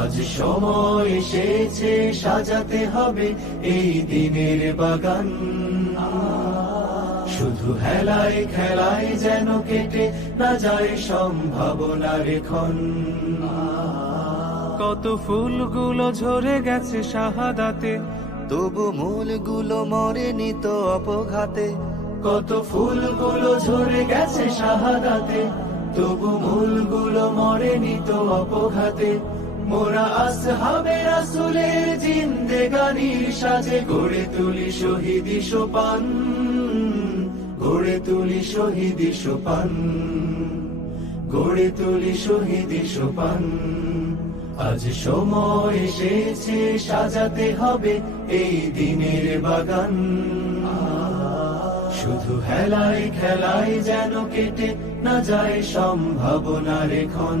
আজ সময় এসেছে, সাজাতে হবে এই দিনের বাগান। শুধু হেলায় খেলায় যেন কেটে না যায় সম্ভাবনার ক্ষণ। কত ফুলগুলো ঝরে গেছে শাহাদাতে, তবু মূলগুলো মরেনি তো অপঘাতে। কত ফুলগুলো ঝরে গেছে শাহাদাতে, তবু মূলগুলো মরেনি তো অপঘাতে। মোরা আসহাবে রাসুলের জিন্দেগানির সাজে, গড়ে তুলি শহীদি সোপান, গড়ে তুলি শহীদি সোপান, গড়ে তুলি শহীদি সোপান। আজ সময় এসেছে, সাজাতে হবে এই দিনের বাগান। শুধু হেলায় খেলায় যেন কেটে না যায় সম্ভাবনার ক্ষণ